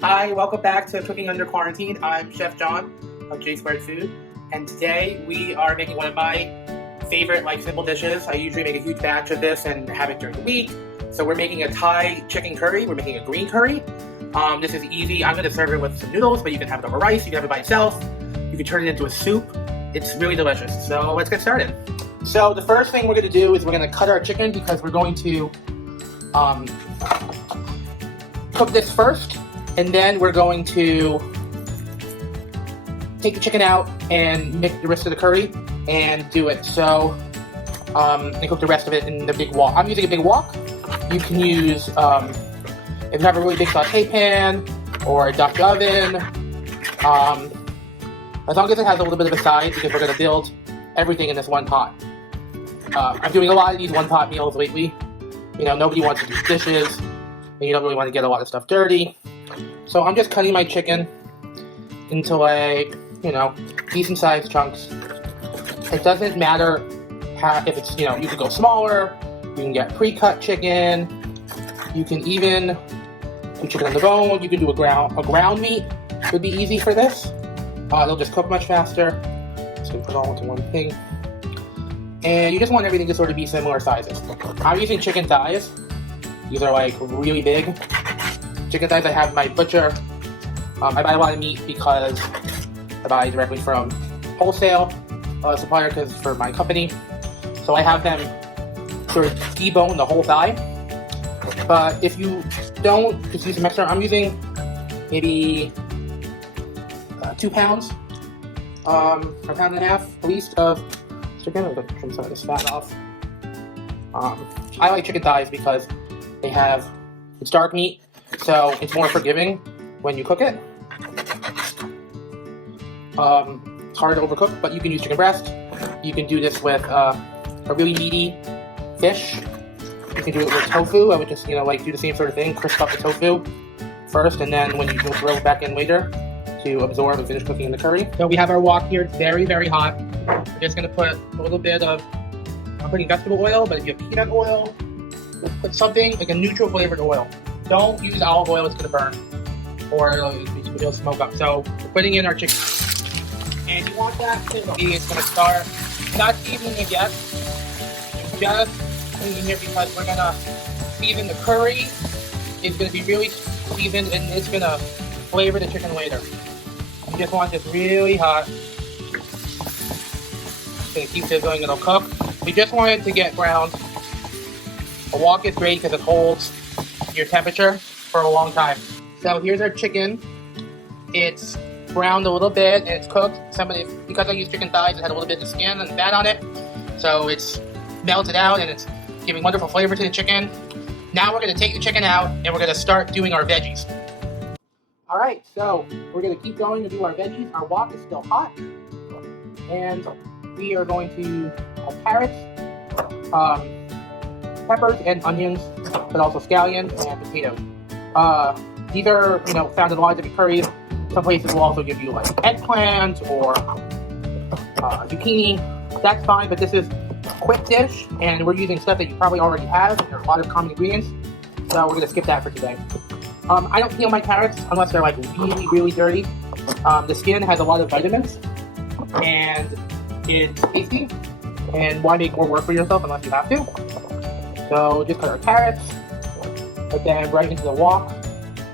Hi, welcome back to Cooking Under Quarantine. I'm Chef John of J Squared Food, and today we are making one of my favorite simple dishes. I usually make a huge batch of this and have it during the week. So we're making a Thai chicken curry. We're making a green curry. This is easy. I'm going to serve it with some noodles, but you can have it over rice. You can have it by itself. You can turn it into a soup. It's really delicious. So let's get started. So the first thing we're going to do is we're going to cut our chicken because we're going to cook this first. And then we're going to take the chicken out and make the rest of the curry and do it. So, and cook the rest of it in the big wok. I'm using a big wok. You can use, if you have a really big saute pan or a Dutch oven, as long as it has a little bit of a size, because we're going to build everything in this one pot. I'm doing a lot of these one-pot meals lately. You know, nobody wants to do dishes, and you don't really want to get a lot of stuff dirty. So I'm just cutting my chicken into decent sized chunks. It doesn't matter if it's, you could go smaller, you can get pre-cut chicken, you can even do chicken on the bone, you can do a ground meat would be easy for this. It'll just cook much faster. So we put it all into one thing. And you just want everything to sort of be similar sizes. I'm using chicken thighs. These are really big. Chicken thighs I have my butcher. I buy a lot of meat because I buy directly from wholesale supplier because for my company. So I have them sort of debone the whole thigh. But if you don't, just use a mixer. I'm using maybe 2 pounds, or a pound and a half at least of chicken. I'm going to trim some of this fat off. I like chicken thighs because it's dark meat. So it's more forgiving when you cook it. It's hard to overcook, but you can use chicken breast. You can do this with a really meaty fish. You can do it with tofu. I would just, do the same sort of thing. Crisp up the tofu first, and then when you throw it back in later to absorb and finish cooking in the curry. So we have our wok here. It's very, very hot. We're just going to put a little bit of, I'm putting vegetable oil, but if you have peanut oil, put something like a neutral flavored oil. Don't use olive oil, it's going to burn, or it'll smoke up. So we're putting in our chicken. And you want that to be, it's going to start, not seasoning it yet, just cleaning it because we're going to season the curry. It's going to be really seasoned and it's going to flavor the chicken later. You just want this really hot. It's going to keep sizzling, it'll cook. We just want it to get browned. A wok is great because it holds your temperature for a long time. So here's our chicken. It's browned a little bit and it's cooked. Because I use chicken thighs, it had a little bit of skin and fat on it. So it's melted out and it's giving wonderful flavor to the chicken. Now we're going to take the chicken out and we're going to start doing our veggies. Alright, so we're going to keep going to do our veggies. Our wok is still hot. And we are going to have carrots, peppers and onions, but also scallions and potatoes. These are, found in a lot of different curries. Some places will also give you eggplant or zucchini. That's fine, but this is a quick dish, and we're using stuff that you probably already have. There are a lot of common ingredients, so we're going to skip that for today. I don't peel my carrots unless they're really, really dirty. The skin has a lot of vitamins, and it's tasty. And why make more work for yourself unless you have to? So just cut our carrots, put them right into the wok.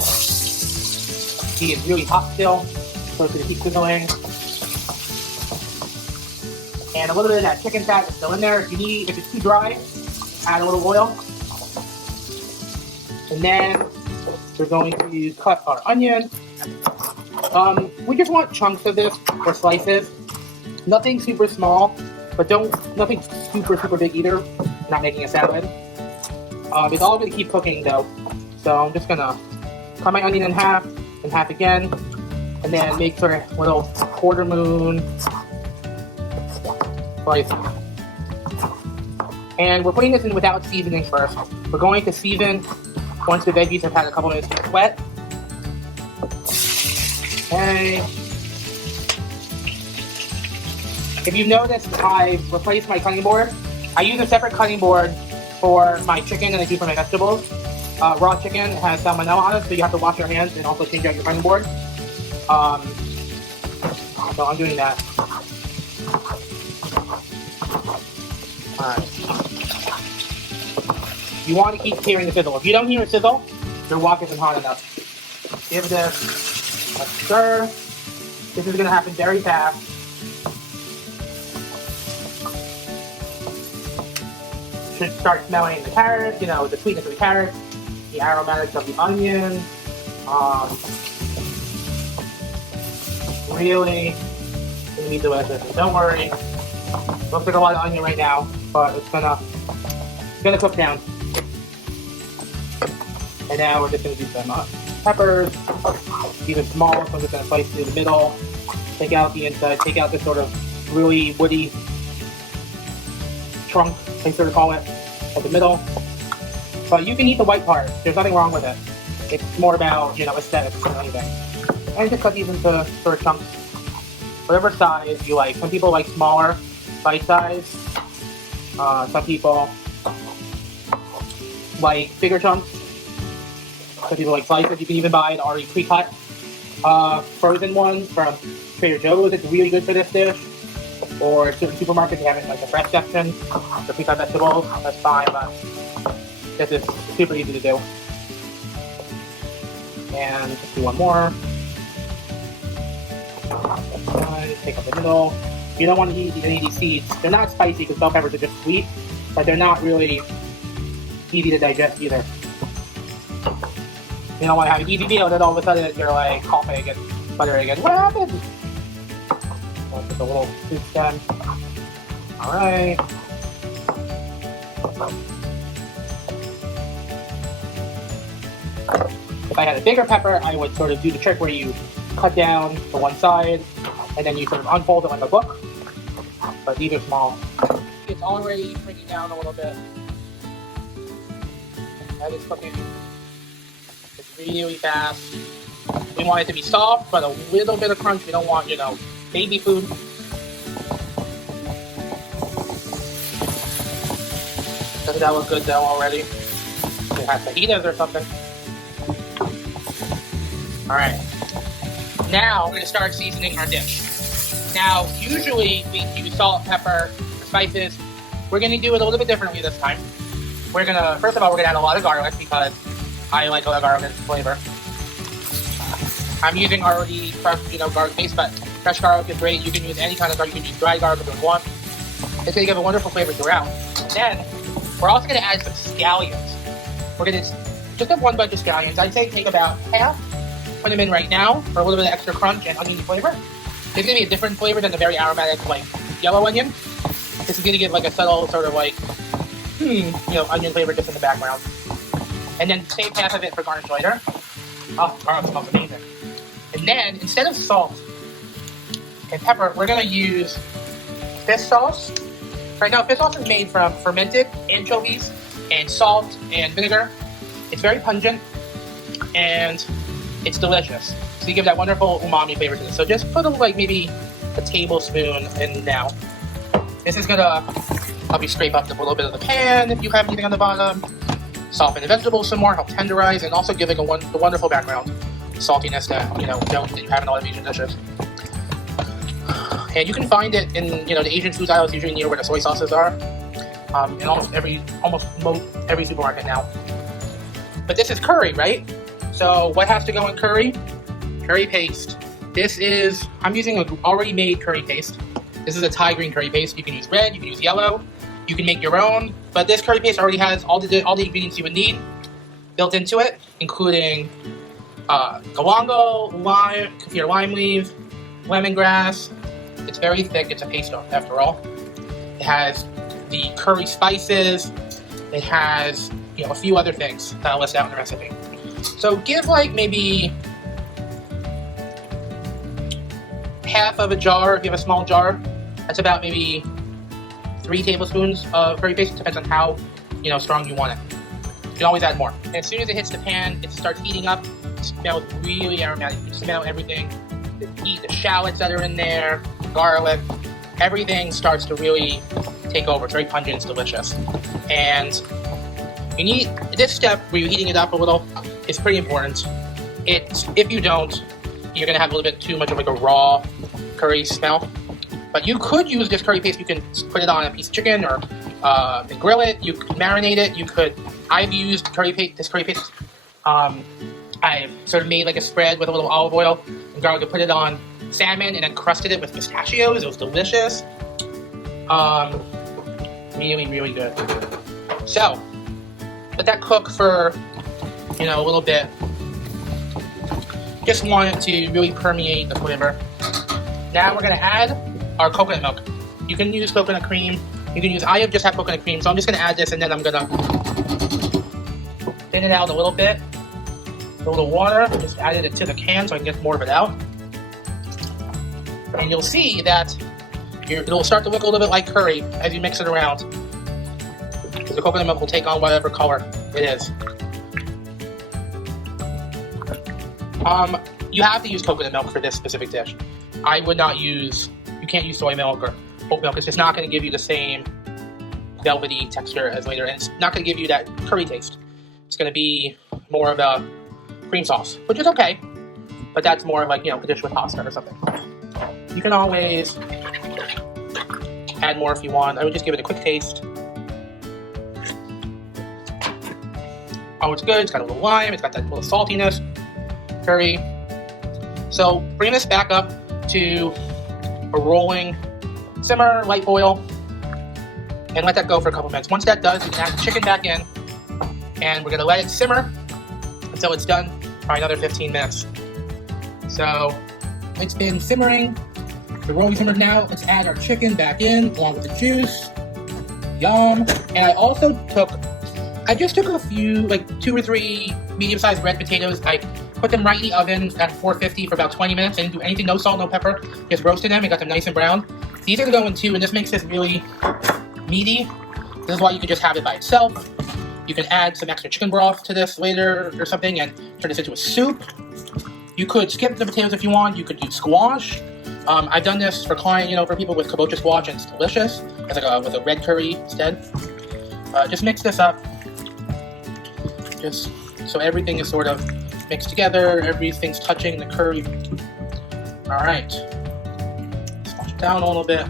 See, it's really hot still, so it's going to keep sizzling. And a little bit of that chicken fat is still in there. If it's too dry, add a little oil. And then we're going to cut our onion. We just want chunks of this, or slices. Nothing super small, but nothing super, super big either. Not making a salad. It's all going to keep cooking though. So I'm just going to cut my onion in half again, and then make sort of little quarter moon slices. And we're putting this in without seasoning first. We're going to season once the veggies have had a couple minutes to sweat. Okay. If you've noticed, I've replaced my cutting board. I use a separate cutting board for my chicken than I do for my vegetables. raw chicken has salmonella on it, so you have to wash your hands and also change out your cutting board. So I'm doing that. Alright. You want to keep hearing the sizzle. If you don't hear a sizzle, your wok isn't hot enough. Give this a stir. This is going to happen very fast. Should start smelling the carrots, you know, the sweetness of the carrots, the aromatics of the onion. Really delicious. And don't worry, looks like a lot of onion right now, but it's gonna cook down. And now we're just gonna do some peppers. These are small, so I'm just gonna slice through the middle. Take out the inside. Take out this sort of really woody trunk, I sort of call it, of the middle. But you can eat the white part. There's nothing wrong with it. It's more about, you know, aesthetics than anything. And just cut these into sort of chunks, whatever size you like. Some people like smaller, bite size. Some people like bigger chunks. Some people like slices. You can even buy an already pre-cut frozen one from Trader Joe's. It's really good for this dish. Or certain supermarkets have it in like the fresh section, the pre-cut vegetables. That's fine, but this is super easy to do. And just do one more. Take up the middle. You don't want to eat any of these seeds. They're not spicy because bell peppers are just sweet, but they're not really easy to digest either. You don't want to have an easy meal, then all of a sudden you're like coughing and sputtering and what happened? So just a little soup stem. Alright. If I had a bigger pepper, I would sort of do the trick where you cut down to one side and then you sort of unfold it like a book. But these are small. It's already shrinking down a little bit. That is cooking. It's really fast. We want it to be soft, but a little bit of crunch. We don't want, you know, baby food. Doesn't that look good though already? It has fajitas or something. Alright. Now we're going to start seasoning our dish. Now, usually we use salt, pepper, spices. We're going to do it a little bit differently this time. We're going to, first of all, we're going to add a lot of garlic because I like a lot of garlic flavor. I'm using already fresh, you know, garlic paste, but fresh garlic is great. You can use any kind of garlic. You can use dry garlic if you want. It's going to give a wonderful flavor throughout. And then we're also going to add some scallions. We're going to just have one bunch of scallions. I'd say take about half. Put them in right now for a little bit of extra crunch and onion flavor. It's going to be a different flavor than the very aromatic, like, yellow onion. This is going to give like a subtle sort of like, you know, onion flavor just in the background. And then save half of it for garnish later. Oh, garlic smells amazing. And then, instead of salt and pepper, we're going to use fish sauce. Right now, fish sauce is made from fermented anchovies and salt and vinegar. It's very pungent and it's delicious. So you give that wonderful umami flavor to this. So just put like maybe a tablespoon in now. This is gonna help you scrape up a little bit of the pan if you have anything on the bottom. Soften the vegetables some more, help tenderize, and also give it the wonderful background saltiness that you have in all of Asian dishes. And you can find it in the Asian food aisles, usually near where the soy sauces are, in almost every supermarket now. But this is curry, right? So what has to go in curry? Curry paste. I'm using an already made curry paste. This is a Thai green curry paste. You can use red, you can use yellow, you can make your own. But this curry paste already has all the ingredients you would need built into it, including galangal, lime, kaffir lime leaves, lemongrass. It's very thick. It's a paste after all. It has the curry spices. It has a few other things that I'll list out in the recipe. So give like maybe half of a jar, if you have a small jar. That's about maybe 3 tablespoons of curry paste. It depends on how strong you want it. You can always add more. And as soon as it hits the pan, it starts heating up. It smells really aromatic. You can smell everything. The shallots that are in there, the garlic, everything starts to really take over. It's very pungent, it's delicious. And You need this step where you're heating it up a little is pretty important. If you don't, you're gonna have a little bit too much of like a raw curry smell. But you could use this curry paste. You can put it on a piece of chicken or and grill it. You could marinate it. I've used this curry paste. I've sort of made like a spread with a little olive oil and garlic and put it on salmon and then crusted it with pistachios. It was delicious. Really, really good. So, let that cook for, a little bit. Just want it to really permeate the flavor. Now we're gonna add our coconut milk. You can use coconut cream. I have just had coconut cream, so I'm just gonna add this and then I'm gonna thin it out a little bit. A little water, just added it to the can so I can get more of it out. And you'll see that it'll start to look a little bit like curry as you mix it around. The coconut milk will take on whatever color it is. You have to use coconut milk for this specific dish. You can't use soy milk or oat milk. It's just not going to give you the same velvety texture as later, and it's not going to give you that curry taste. It's going to be more of a cream sauce, which is okay, but that's more like, a dish with pasta or something. You can always add more if you want. I would just give it a quick taste. Oh, it's good. It's got a little lime. It's got that little saltiness. Curry. So bring this back up to a rolling simmer, light boil, and let that go for a couple minutes. Once that does, you can add the chicken back in, and we're going to let it simmer until it's done, probably another 15 minutes. So it's been simmering. The rolling simmered now. Let's add our chicken back in along with the juice. Yum. And I just took a few, like 2 or 3 medium-sized red potatoes. I put them right in the oven at 450 for about 20 minutes. I didn't do anything, no salt, no pepper. Just roasted them and got them nice and brown. These are going to go in too, and this makes this really meaty. This is why you could just have it by itself. You can add some extra chicken broth to this later or something and turn this into a soup. You could skip the potatoes if you want. You could do squash. I've done this for for people with kabocha squash, and it's delicious. It's like with a red curry instead. Just mix this up. Just so everything is sort of mixed together, everything's touching the curry. Alright. Squash it down a little bit.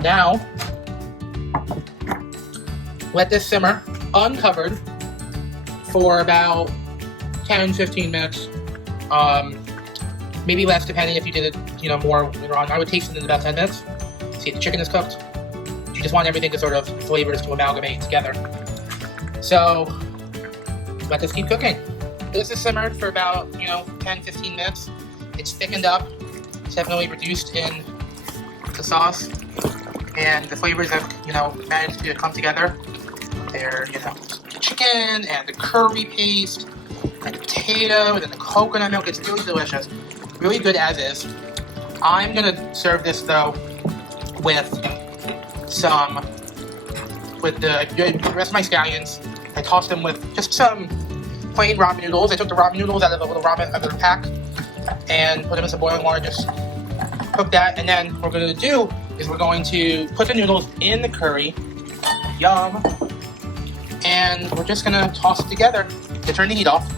Now, let this simmer uncovered for about 10-15 minutes. Maybe less depending if you did it, more later on. I would taste it in about 10 minutes. See if the chicken is cooked. You just want everything to sort of, flavors to amalgamate together. So, let this keep cooking. This is simmered for about, 10-15 minutes. It's thickened up. It's definitely reduced in the sauce. And the flavors have, managed to come together. They're, the chicken and the curry paste and the potato and then the coconut milk. It's really delicious. Really good as is. I'm going to serve this, though, with the rest of my scallions. I tossed them with just some plain ramen noodles. I took the ramen noodles out of a little ramen out of the pack and put them in some boiling water. Just cook that, and then what we're going to do is we're going to put the noodles in the curry. Yum. And we're just going to toss it together to turn the heat off.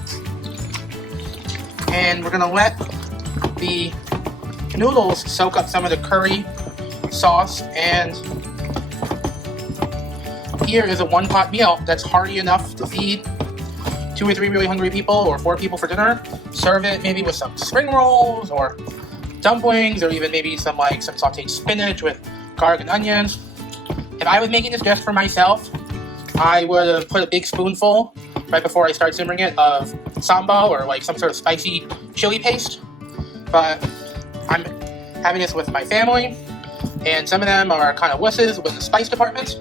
And we're going to let the noodles soak up some of the curry sauce, and here is a one-pot meal that's hearty enough to feed 2 or 3 really hungry people or 4 people for dinner. Serve it maybe with some spring rolls or dumplings, or even maybe some sauteed spinach with garlic and onions. If I was making this just for myself, I would have put a big spoonful right before I start simmering it of samba or some sort of spicy chili paste. But I'm having this with my family, and some of them are kind of wusses with the spice department.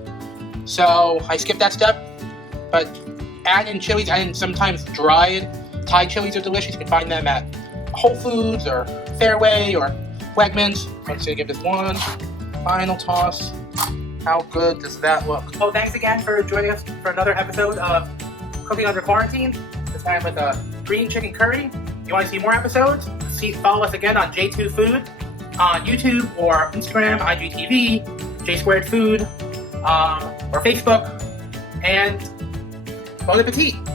So I skipped that step. But add in chilies, sometimes dried Thai chilies are delicious. You can find them at Whole Foods or Fairway or Wegmans. I'm just going to give this one final toss. How good does that look? Oh, thanks again for joining us for another episode of Cooking Under Quarantine. This time with a green chicken curry. You want to see more episodes? Follow us again on J2 Food on YouTube or Instagram, IGTV, J Squared Food, or Facebook. And Bon appetit!